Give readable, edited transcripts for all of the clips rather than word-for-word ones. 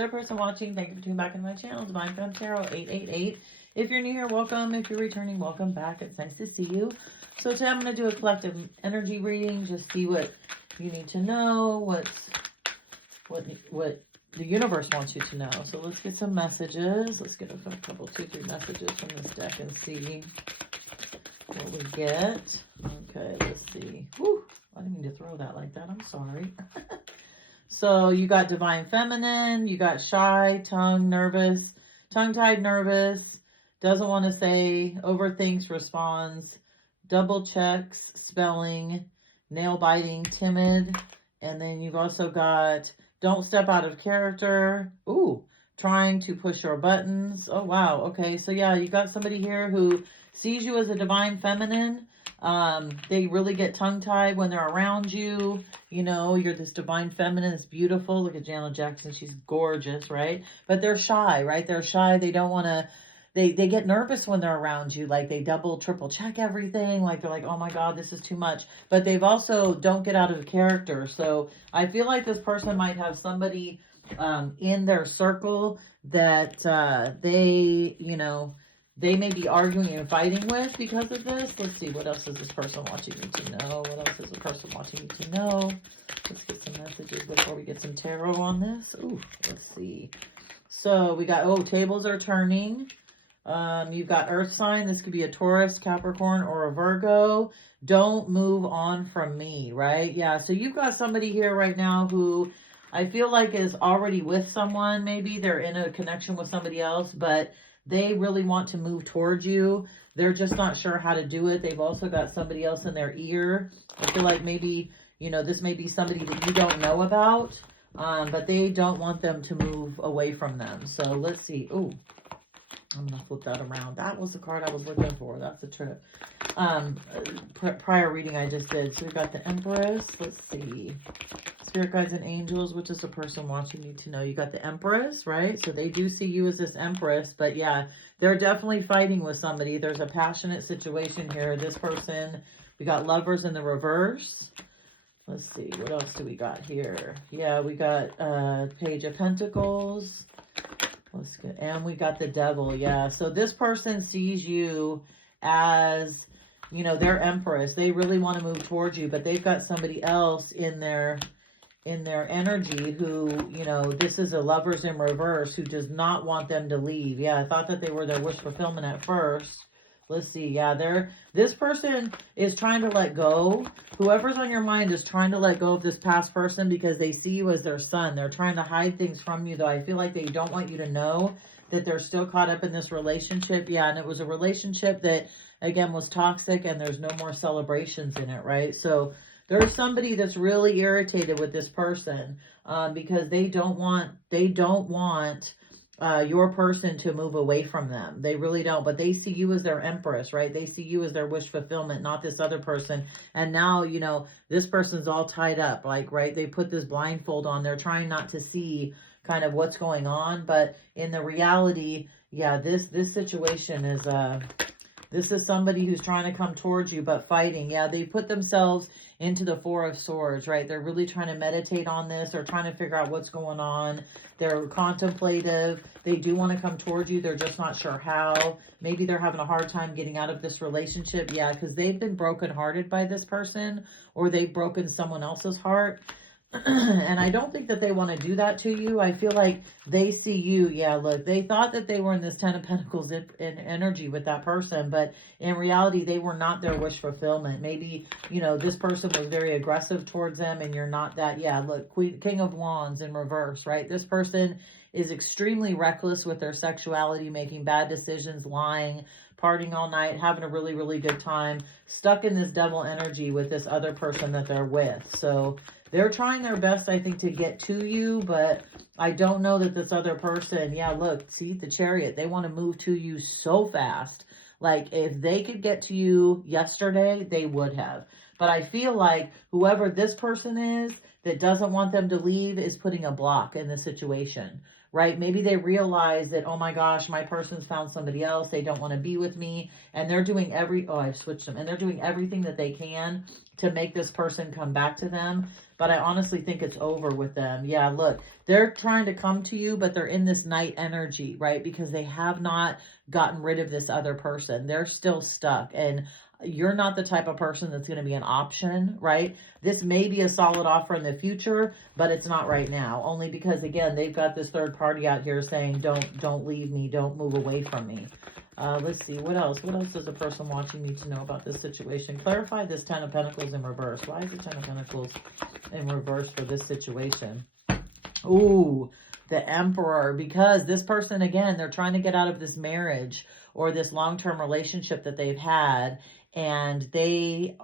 Other person watching, thank you for tuning back into my channel, Divine Femme Tarot 888. If you're new here, welcome. If you're returning, welcome back. It's nice to see you. So today I'm going to do a collective energy reading, just see what you need to know, what the universe wants you to know. So let's get some messages. Let's get a couple, 2-3 messages from this deck and see what we get. Okay, let's see. Whew, I didn't mean to throw that like that. I'm sorry. So you got Divine Feminine, you got shy, tongue-tied, nervous, doesn't want to say, overthinks, responds, double checks, spelling, nail-biting, timid. And then you've also got don't step out of character. Ooh, trying to push your buttons. Oh, wow. Okay, so yeah, you got somebody here who sees you as a Divine Feminine. They really get tongue-tied when they're around you. You know, you're this Divine Feminine. It's beautiful. Look at Janet Jackson. She's gorgeous, right? But they're shy, right? They're shy. They don't want to, they get nervous when they're around you. Like they double, triple check everything. Like they're like, oh my God, this is too much. But they've also don't get out of character. So I feel like this person might have somebody in their circle that they, you know, they may be arguing and fighting with because of this. Let's see, what else is this person wanting you to know? What else is the person wanting you to know? Let's get some messages before we get some tarot on this. Ooh, let's see. So we got, oh, tables are turning. You've got earth sign. This could be a Taurus, Capricorn, or a Virgo. Don't move on from me, right? Yeah, so you've got somebody here right now who I feel like is already with someone. Maybe they're in a connection with somebody else, but they really want to move towards you. They're just not sure how to do it. They've also got somebody else in their ear. I feel like maybe, you know, this may be somebody that you don't know about, but they don't want them to move away from them. So let's see. Ooh, I'm going to flip that around. That was the card I was looking for. That's the trip. Prior reading I just did. So we got the Empress. Let's see. Spirit guides and angels, which is the person watching you to know. You got the Empress, right? So they do see you as this Empress, but yeah, they're definitely fighting with somebody. There's a passionate situation here. This person, we got Lovers in the reverse. Let's see, what else do we got here? Yeah, we got Page of Pentacles. Let's get, and we got the Devil. Yeah, so this person sees you as, you know, they're Empress. They really want to move towards you, but they've got somebody else in their energy who, you know, this is a Lovers in reverse who does not want them to leave. Yeah, I thought that they were their wish fulfillment at first. Let's see. Yeah, this person is trying to let go. Whoever's on your mind is trying to let go of this past person because they see you as their son. They're trying to hide things from you, though. I feel like they don't want you to know that they're still caught up in this relationship. Yeah, and it was a relationship that, again, was toxic and there's no more celebrations in it, right? So there's somebody that's really irritated with this person because they don't want your person to move away from them. They really don't, but they see you as their Empress, right? They see you as their wish fulfillment, not this other person. And now, you know, this person's all tied up, like, right? They put this blindfold on. They're trying not to see kind of what's going on, but in the reality, yeah, this situation is this is somebody who's trying to come towards you, but fighting. Yeah, they put themselves into the Four of Swords, right? They're really trying to meditate on this. They're trying to figure out what's going on. They're contemplative. They do want to come towards you. They're just not sure how. Maybe they're having a hard time getting out of this relationship. Yeah, because they've been brokenhearted by this person, or they've broken someone else's heart. And I don't think that they want to do that to you. I feel like they see you. Yeah, look, they thought that they were in this Ten of Pentacles in energy with that person, but in reality, they were not their wish fulfillment. Maybe, you know, this person was very aggressive towards them and you're not that. Yeah, look, King of Wands in reverse, right? This person is extremely reckless with their sexuality, making bad decisions, lying, partying all night, having a really, really good time, stuck in this devil energy with this other person that they're with. So they're trying their best, I think, to get to you, but I don't know that this other person, yeah, look, see the Chariot. They want to move to you so fast. Like, if they could get to you yesterday, they would have. But I feel like whoever this person is that doesn't want them to leave is putting a block in the situation, right? Maybe they realize that, oh my gosh, my person's found somebody else. They don't want to be with me. And they're doing I've switched them. And they're doing everything that they can to make this person come back to them. but I honestly think it's over with them. Yeah, look, they're trying to come to you, but they're in this Knight energy, right? Because they have not gotten rid of this other person. They're still stuck, and you're not the type of person that's going to be an option, right? This may be a solid offer in the future, but it's not right now. Only because, again, they've got this third party out here saying, don't leave me, don't move away from me. Let's see, what else? What else does a person watching need to know about this situation? Clarify this Ten of Pentacles in reverse. Why is the Ten of Pentacles in reverse for this situation? Ooh, the Emperor. Because this person, again, they're trying to get out of this marriage or this long-term relationship that they've had, and they,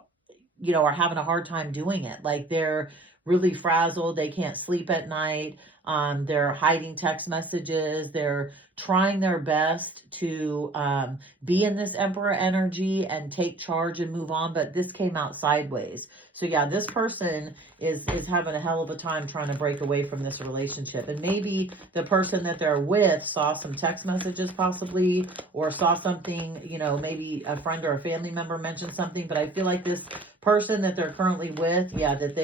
you know, are having a hard time doing it. Like, they're really frazzled. They can't sleep at night. They're hiding text messages. They're trying their best to be in this Emperor energy and take charge and move on, but this came out sideways. So yeah, this person is having a hell of a time trying to break away from this relationship. And maybe the person that they're with saw some text messages possibly, or saw something, you know, maybe a friend or a family member mentioned something, but I feel like this person that they're currently with, yeah, that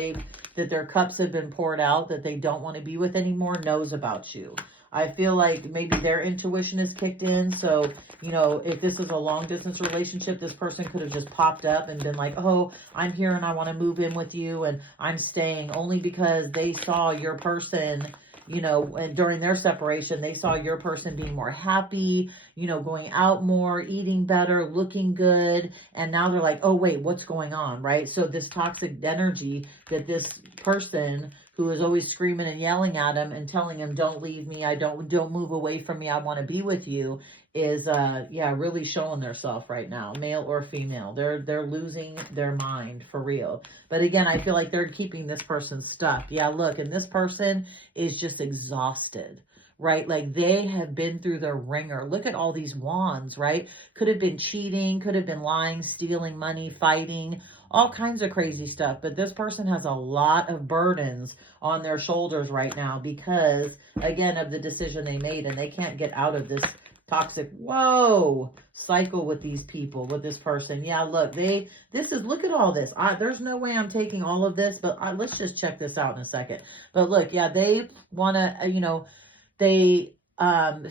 their cups have been poured out, that they don't want to be with anymore, knows about you. I feel like maybe their intuition is kicked in. So, you know, if this was a long distance relationship, this person could have just popped up and been like, oh, I'm here and I want to move in with you and I'm staying, only because they saw your person, you know, and during their separation, they saw your person being more happy, you know, going out more, eating better, looking good. And now they're like, oh, wait, what's going on, right? So this toxic energy that this person who is always screaming and yelling at him and telling him, don't leave me, don't move away from me, I want to be with you, is yeah, really showing themselves right now, male or female. They're losing their mind for real. But again, I feel like they're keeping this person stuck. Yeah, look, and this person is just exhausted, right? Like, they have been through the ringer. Look at all these wands, right? Could have been cheating, could have been lying, stealing money, fighting, all kinds of crazy stuff. But this person has a lot of burdens on their shoulders right now because, again, of the decision they made, and they can't get out of this toxic, whoa, cycle with these people, with this person. Yeah, look, look at all this. There's no way I'm taking all of this, but let's just check this out in a second. But look, yeah, they want to, you know, they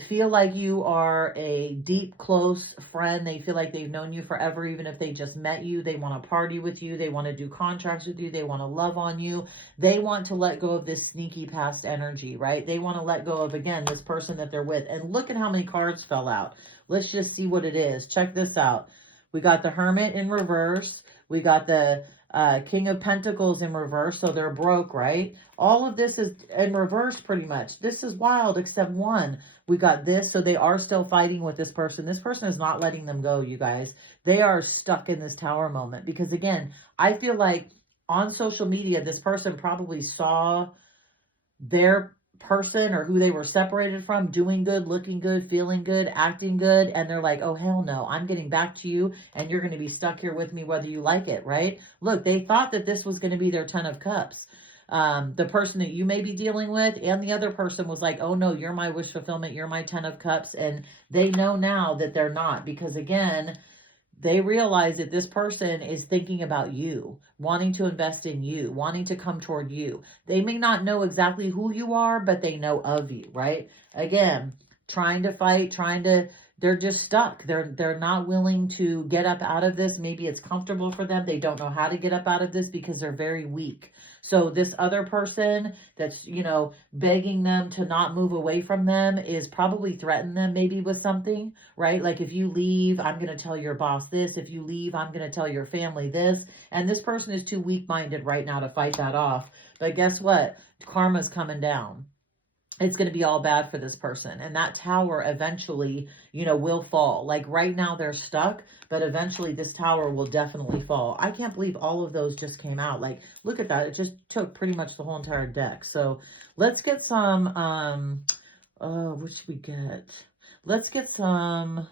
feel like you are a deep, close friend. They feel like they've known you forever, even if they just met you. They want to party with you. They want to do contracts with you. They want to love on you. They want to let go of this sneaky past energy, right? They want to let go of, again, this person that they're with. And look at how many cards fell out. Let's just see what it is. Check this out. We got the Hermit in reverse. We got the King of Pentacles in reverse, so they're broke, right? All of this is in reverse pretty much. This is wild, except one. We got this, so they are still fighting with this person. This person is not letting them go, you guys. They are stuck in this tower moment because, again, I feel like on social media, this person probably saw their person or who they were separated from doing good, looking good, feeling good, acting good, and they're like, oh, hell no, I'm getting back to you and you're going to be stuck here with me whether you like it, right? Look, they thought that this was going to be their 10 of cups. The person that you may be dealing with and the other person was like, oh no, you're my wish fulfillment, you're my 10 of cups, and they know now that they're not, because again, they realize that this person is thinking about you, wanting to invest in you, wanting to come toward you. They may not know exactly who you are, but they know of you, right? Again, trying to fight, they're just stuck. They're not willing to get up out of this. Maybe it's comfortable for them. They don't know how to get up out of this because they're very weak. So this other person that's, you know, begging them to not move away from them is probably threatening them maybe with something, right? Like, if you leave, I'm going to tell your boss this. If you leave, I'm going to tell your family this. And this person is too weak-minded right now to fight that off. But guess what? Karma's coming down. It's going to be all bad for this person. And that tower eventually, you know, will fall. Like, right now they're stuck, but eventually this tower will definitely fall. I can't believe all of those just came out. Like, look at that. It just took pretty much the whole entire deck. So let's get some, what should we get? Let's get some,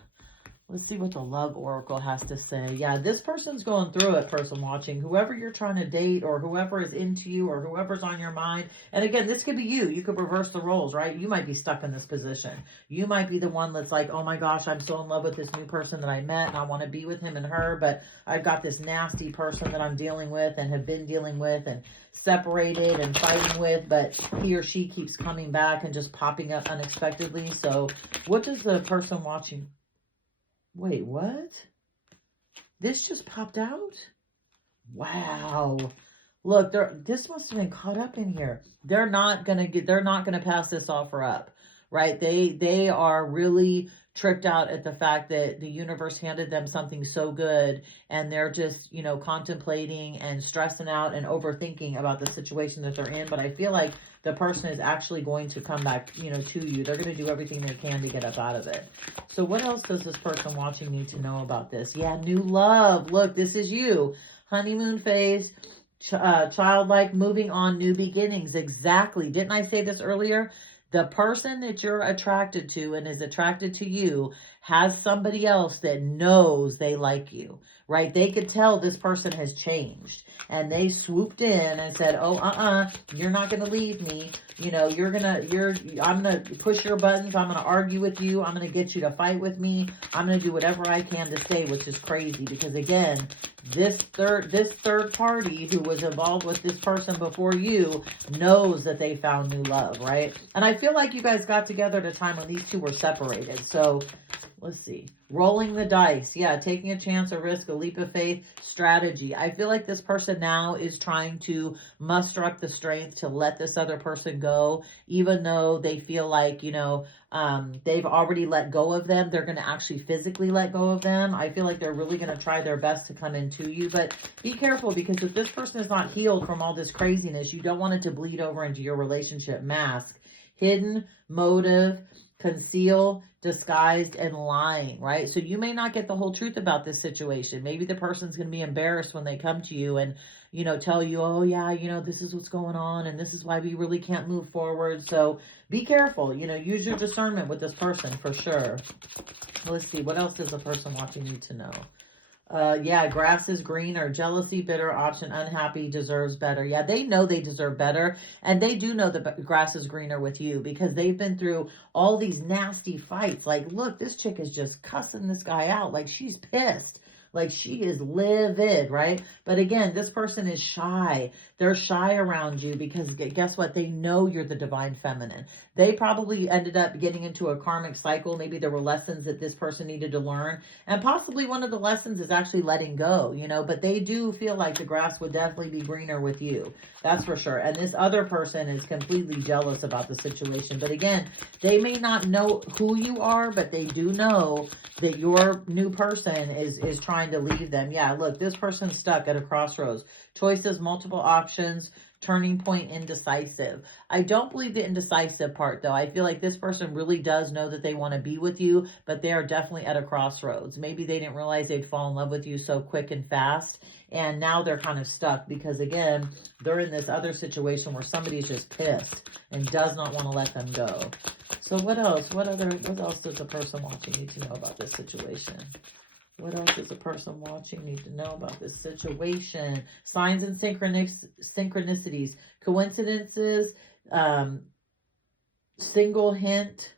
Let's see what the love oracle has to say. Yeah, this person's going through it, person watching. Whoever you're trying to date or whoever is into you or whoever's on your mind. And again, this could be you. You could reverse the roles, right? You might be stuck in this position. You might be the one that's like, oh my gosh, I'm so in love with this new person that I met and I want to be with him and her, but I've got this nasty person that I'm dealing with and have been dealing with and separated and fighting with, but he or she keeps coming back and just popping up unexpectedly. So what does the person watching... Wait, what? This just popped out? Wow. Look, this must have been caught up in here. They're not gonna pass this offer up, right? They are really tripped out at the fact that the universe handed them something so good and they're just, you know, contemplating and stressing out and overthinking about the situation that they're in. But I feel like the person is actually going to come back, you know, to you. They're going to do everything they can to get up out of it. So what else does this person watching need to know about this? Yeah, new love. Look, this is you. Honeymoon phase, childlike, moving on, new beginnings. Exactly. Didn't I say this earlier? The person that you're attracted to and is attracted to you has somebody else that knows they like you, right? They could tell this person has changed and they swooped in and said, oh, you're not going to leave me. You know, I'm going to push your buttons. I'm going to argue with you. I'm going to get you to fight with me. I'm going to do whatever I can to stay, which is crazy because again, this third party who was involved with this person before you knows that they found new love, right? And I feel like you guys got together at a time when these two were separated. So let's see. Rolling the dice. Yeah, taking a chance, a risk, a leap of faith, strategy. I feel like this person now is trying to muster up the strength to let this other person go, even though they feel like, you know, they've already let go of them. They're going to actually physically let go of them. I feel like they're really going to try their best to come into you, but be careful because if this person is not healed from all this craziness, you don't want it to bleed over into your relationship. Mask, hidden motive, conceal, disguised, and lying, right? So you may not get the whole truth about this situation. Maybe the person's going to be embarrassed when they come to you and, you know, tell you, oh yeah, you know, this is what's going on and this is why we really can't move forward. So be careful, you know, use your discernment with this person for sure. Let's see, what else does the person watching need to know? Yeah, grass is greener, jealousy, bitter, option, unhappy, deserves better. Yeah, they know they deserve better. And they do know the grass is greener with you because they've been through all these nasty fights. Like, look, this chick is just cussing this guy out. Like, she's pissed. Like, she is livid, right? But again, this person is shy. They're shy around you because guess what? They know you're the divine feminine. They probably ended up getting into a karmic cycle. Maybe there were lessons that this person needed to learn. And possibly one of the lessons is actually letting go, you know, but they do feel like the grass would definitely be greener with you. That's for sure. And this other person is completely jealous about the situation. But again, they may not know who you are, but they do know that your new person is trying to leave them. Yeah, look, this person's stuck at a crossroads. Choices, multiple options, turning point, indecisive. I don't believe the indecisive part, though. I feel like this person really does know that they want to be with you, but they are definitely at a crossroads. Maybe they didn't realize they'd fall in love with you so quick and fast, and now they're kind of stuck because, again, they're in this other situation where somebody's just pissed and does not want to let them go. So what else? What else does the person watching need to know about this situation? What else does a person watching need to know about this situation? Signs and synchronicities, coincidences, single hint,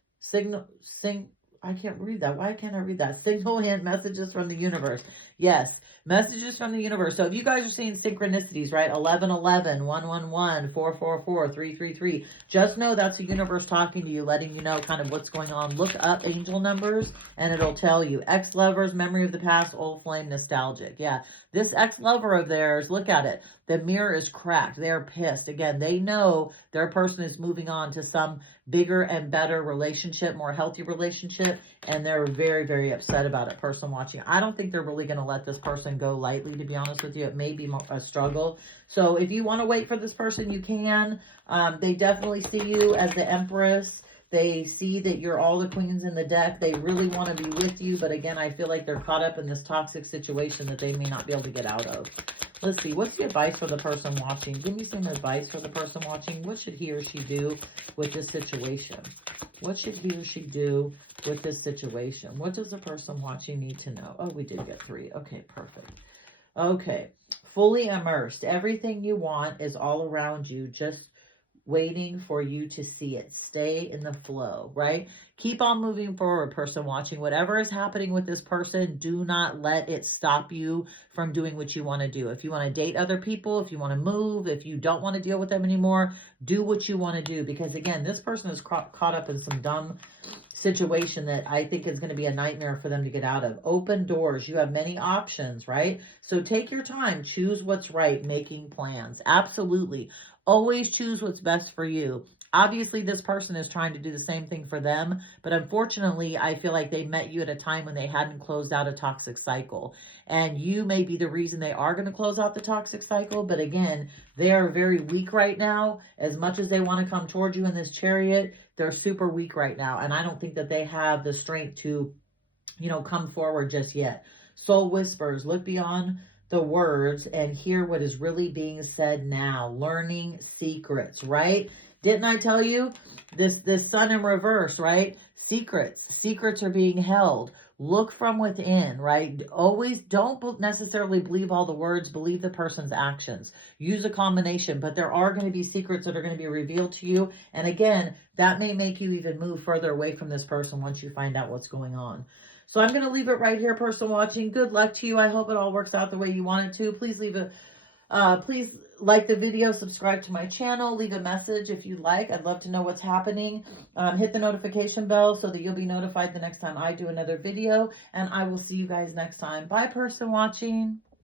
I can't read that. Why can't I read that? Signal hint, messages from the universe. Yes, messages from the universe. So if you guys are seeing synchronicities, right? 1111, 111, 444, 333. Just know that's the universe talking to you, letting you know kind of what's going on. Look up angel numbers and it'll tell you. Ex-lovers, memory of the past, old flame, nostalgic. Yeah, this ex-lover of theirs, look at it. The mirror is cracked. They're pissed. Again, they know their person is moving on to some bigger and better relationship, more healthy relationship, and they're very, very upset about it. Person watching, I don't think they're really going to let this person go lightly, to be honest with you. It may be a struggle. So if you want to wait for this person, you can. They definitely see you as the Empress. They see that you're all the queens in the deck. They really want to be with you. But again, I feel like they're caught up in this toxic situation that they may not be able to get out of. Let's see. What's the advice for the person watching? Give me some advice for the person watching. What should he or she do with this situation? What should he or she do with this situation? What does the person watching need to know? Oh, we did get 3. Okay, perfect. Okay. Fully immersed. Everything you want is all around you. Just waiting for you to see it. Stay in the flow, right? Keep on moving forward, person watching. Whatever is happening with this person, do not let it stop you from doing what you want to do. If you want to date other people, if you want to move, if you don't want to deal with them anymore, do what you want to do. Because again, this person is caught up in some dumb situation that I think is going to be a nightmare for them to get out of. Open doors. You have many options, right? So take your time. Choose what's right. Making plans. Absolutely. Always choose what's best for you. Obviously, this person is trying to do the same thing for them, but unfortunately, I feel like they met you at a time when they hadn't closed out a toxic cycle. And you may be the reason they are going to close out the toxic cycle, but again, they are very weak right now. As much as they want to come towards you in this Chariot, they're super weak right now. And I don't think that they have the strength to, come forward just yet. Soul whispers, look beyond the words and hear what is really being said now. Learning secrets, right? Didn't I tell you this sun in reverse, right? Secrets are being held. Look from within, right? Always don't necessarily believe all the words, believe the person's actions. Use a combination, but there are going to be secrets that are going to be revealed to you. And again, that may make you even move further away from this person once you find out what's going on. So I'm going to leave it right here, person watching. Good luck to you. I hope it all works out the way you want it to. Please please like the video, subscribe to my channel, leave a message if you'd like. I'd love to know what's happening. Hit the notification bell so that you'll be notified the next time I do another video. And I will see you guys next time. Bye, person watching.